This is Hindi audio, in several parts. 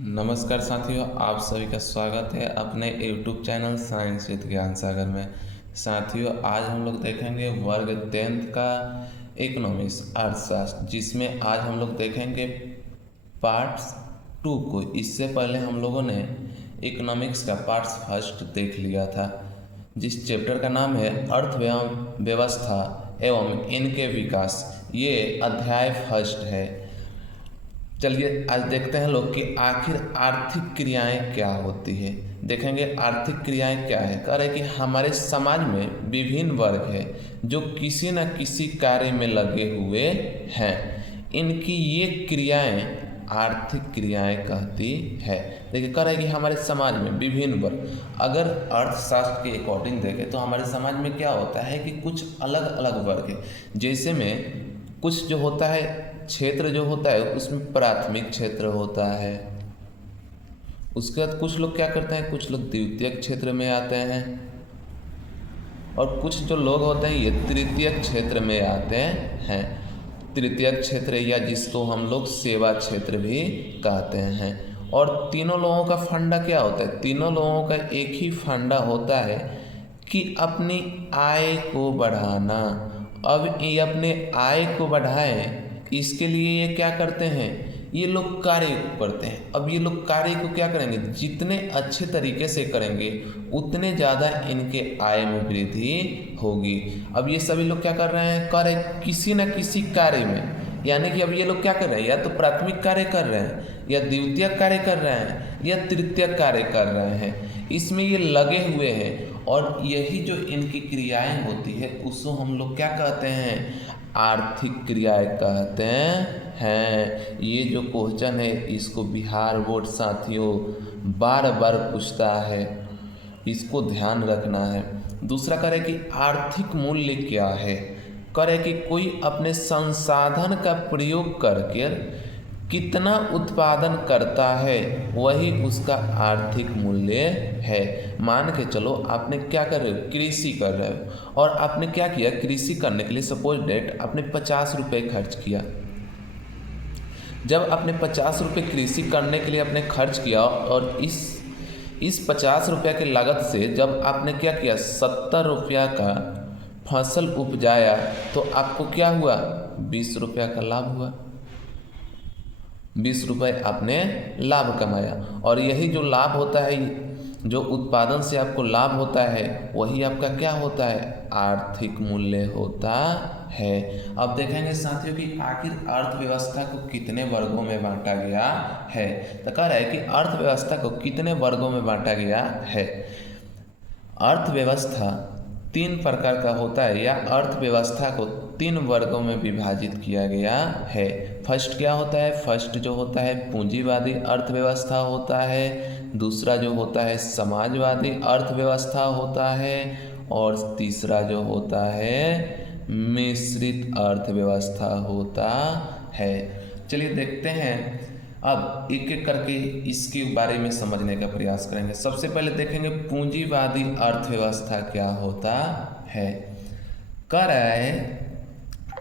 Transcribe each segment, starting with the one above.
नमस्कार साथियों, आप सभी का स्वागत है अपने YouTube चैनल साइंस विद ज्ञान सागर में। साथियों, आज हम लोग देखेंगे वर्ग 10th का इकोनॉमिक्स अर्थशास्त्र, जिसमें आज हम लोग देखेंगे पार्ट्स 2 को। इससे पहले हम लोगों ने इकोनॉमिक्स का पार्ट्स फर्स्ट देख लिया था, जिस चैप्टर का नाम है अर्थव्यवस्था एवं इनके विकास। ये अध्याय फर्स्ट है। चलिए आज देखते हैं लोग कि आखिर आर्थिक क्रियाएं क्या होती है। देखेंगे आर्थिक क्रियाएं क्या है। कह रहे कि हमारे समाज में विभिन्न वर्ग है जो किसी न किसी कार्य में लगे हुए हैं। इनकी ये क्रियाएं आर्थिक क्रियाएं कहती है। देखिए, कह रहे कि हमारे समाज में विभिन्न वर्ग, अगर अर्थशास्त्र के अकॉर्डिंग देखें तो हमारे समाज में क्या होता है कि कुछ अलग अलग वर्ग है। जैसे में कुछ जो होता है क्षेत्र जो होता है उसमें प्राथमिक क्षेत्र होता है। उसके बाद कुछ लोग क्या करते हैं, कुछ लोग द्वितीयक क्षेत्र में आते हैं, और कुछ जो लोग होते हैं ये तृतीयक क्षेत्र में आते हैं। तृतीयक क्षेत्र या जिसको हम लोग सेवा क्षेत्र भी कहते हैं। और तीनों लोगों का फंडा क्या होता है, तीनों लोगों का एक ही फंडा होता है कि अपनी आय को बढ़ाना। अब ये अपने आय को बढ़ाएं, इसके लिए ये क्या करते हैं, ये लोग कार्य करते हैं। अब ये लोग कार्य को क्या करेंगे, जितने अच्छे तरीके से करेंगे उतने ज़्यादा इनके आय में वृद्धि होगी। अब ये सभी लोग क्या कर रहे हैं, कार्य किसी न किसी कार्य में, यानी कि अब ये लोग क्या कर रहे हैं, या तो प्राथमिक कार्य कर रहे हैं, या द्वितीयक कार्य कर रहे हैं, या तृतीयक कार्य कर रहे हैं। इसमें ये लगे हुए हैं, और यही जो इनकी क्रियाएं होती है उसको हम लोग क्या कहते हैं, आर्थिक क्रियाएं कहते हैं। ये जो क्वेश्चन है इसको बिहार बोर्ड साथियों बार बार पूछता है, इसको ध्यान रखना है। दूसरा करे कि आर्थिक मूल्य क्या है। करे कि कोई अपने संसाधन का प्रयोग करके कितना उत्पादन करता है वही उसका आर्थिक मूल्य है। मान के चलो आपने क्या कर रहे हो, कृषि कर रहे हो, और आपने क्या किया, कृषि करने के लिए सपोज डेट आपने 50 रुपये खर्च किया। जब आपने 50 रुपये कृषि करने के लिए आपने खर्च किया, और इस 50 रुपये की लागत से जब आपने क्या किया, 70 रुपया का फसल उपजाया, तो आपको क्या हुआ, 20 रुपया का लाभ हुआ। 20 रुपये आपने लाभ कमाया। और यही जो लाभ होता है, जो उत्पादन से आपको लाभ होता है, वही आपका क्या होता है, आर्थिक मूल्य होता है। अब देखेंगे साथियों कि आखिर अर्थव्यवस्था को कितने वर्गों में बांटा गया है। तो कह रहा है कि अर्थव्यवस्था को कितने वर्गों में बांटा गया है। अर्थव्यवस्था 3 प्रकार का होता है, या अर्थव्यवस्था को 3 वर्गों में विभाजित किया गया है। फर्स्ट क्या होता है, फर्स्ट जो होता है पूंजीवादी अर्थव्यवस्था होता है। दूसरा जो होता है समाजवादी अर्थव्यवस्था होता है। और तीसरा जो होता है मिश्रित अर्थव्यवस्था होता है। चलिए देखते हैं, अब एक एक करके इसके बारे में समझने का प्रयास करेंगे। सबसे पहले देखेंगे पूंजीवादी अर्थव्यवस्था क्या होता है। कह रहा है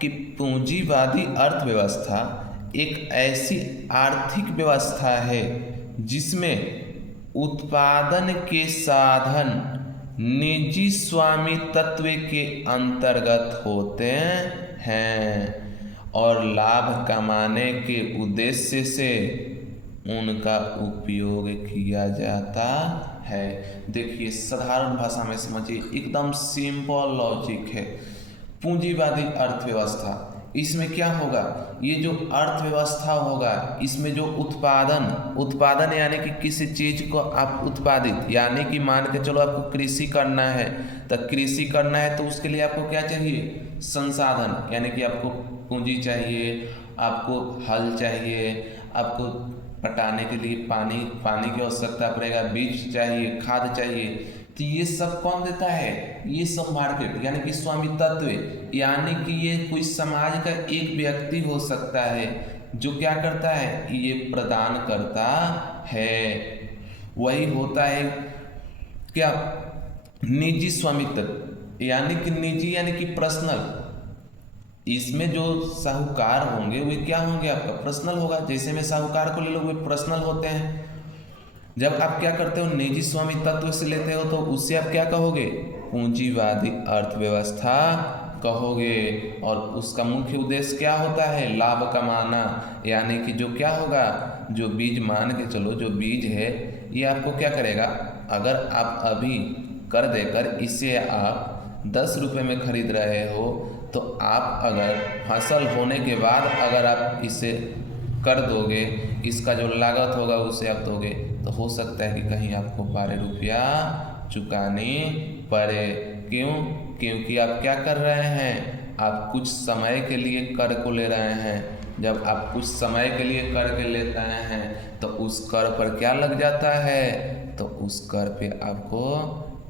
कि पूंजीवादी अर्थव्यवस्था एक ऐसी आर्थिक व्यवस्था है जिसमें उत्पादन के साधन निजी स्वामित्व के अंतर्गत होते हैं, और लाभ कमाने के उद्देश्य से उनका उपयोग किया जाता है। देखिए साधारण भाषा में समझिए, एकदम सिंपल लॉजिक है। पूंजीवादी अर्थव्यवस्था, इसमें क्या होगा, ये जो अर्थव्यवस्था होगा इसमें जो उत्पादन यानी कि किसी चीज़ को आप उत्पादित, यानी कि मान के चलो आपको कृषि करना है, तो कृषि करना है तो उसके लिए आपको क्या चाहिए, संसाधन, यानी कि आपको पूंजी चाहिए, आपको हल चाहिए, आपको पटाने के लिए पानी की आवश्यकता पड़ेगा, बीज चाहिए, खाद चाहिए। तो ये सब कौन देता है, ये सब मार्केट यानी कि स्वामित्व, यानी कि ये कोई समाज का एक व्यक्ति हो सकता है जो क्या करता है, ये प्रदान करता है। वही होता है क्या, निजी स्वामित्व, यानी कि निजी यानी कि पर्सनल, इसमें जो साहूकार होंगे वे क्या होंगे, आपका पर्सनल होगा। जैसे में साहूकार को ले लो, वे पर्सनल होते हैं। जब आप क्या करते हो, निजी स्वामी तत्व से लेते हो तो उससे आप क्या कहोगे, पूंजीवादी अर्थव्यवस्था कहोगे। और उसका मुख्य उद्देश्य क्या होता है, लाभ कमाना। यानी कि जो क्या होगा, जो बीज मान के चलो, जो बीज है ये आपको क्या करेगा, अगर आप अभी कर देकर इसे आप 10 रुपये में खरीद रहे हो, तो आप अगर फसल होने के बाद अगर आप इसे कर दोगे, इसका जो लागत होगा उसे आप दोगे, तो हो सकता है कि कहीं आपको 12 रुपया चुकानी पड़े। क्यों, क्योंकि आप क्या कर रहे हैं, आप कुछ समय के लिए कर को ले रहे हैं। जब आप कुछ समय के लिए कर के लेते हैं तो उस कर पर क्या लग जाता है, तो उस कर पे आपको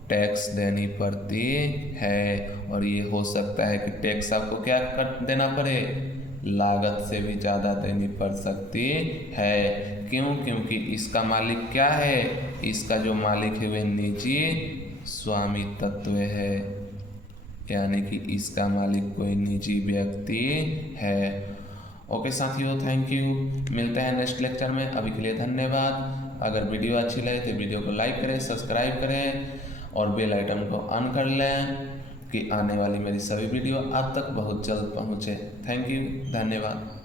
टैक्स देनी पड़ती है। और ये हो सकता है कि टैक्स आपको क्या कर देना पड़े, लागत से भी ज़्यादा देनी पड़ सकती है। क्यों, क्योंकि इसका मालिक क्या है, इसका जो मालिक है वह निजी स्वामी तत्व है। यानी कि इसका मालिक कोई निजी व्यक्ति है। ओके साथियों, थैंक यू। मिलते हैं नेक्स्ट लेक्चर में। अभी के लिए धन्यवाद। अगर वीडियो अच्छी लगे तो वीडियो को लाइक करें, सब्सक्राइब करें और बेल आइकन को ऑन कर लें कि आने वाली मेरी सभी वीडियो आप तक बहुत जल्द पहुँचे। थैंक यू, धन्यवाद।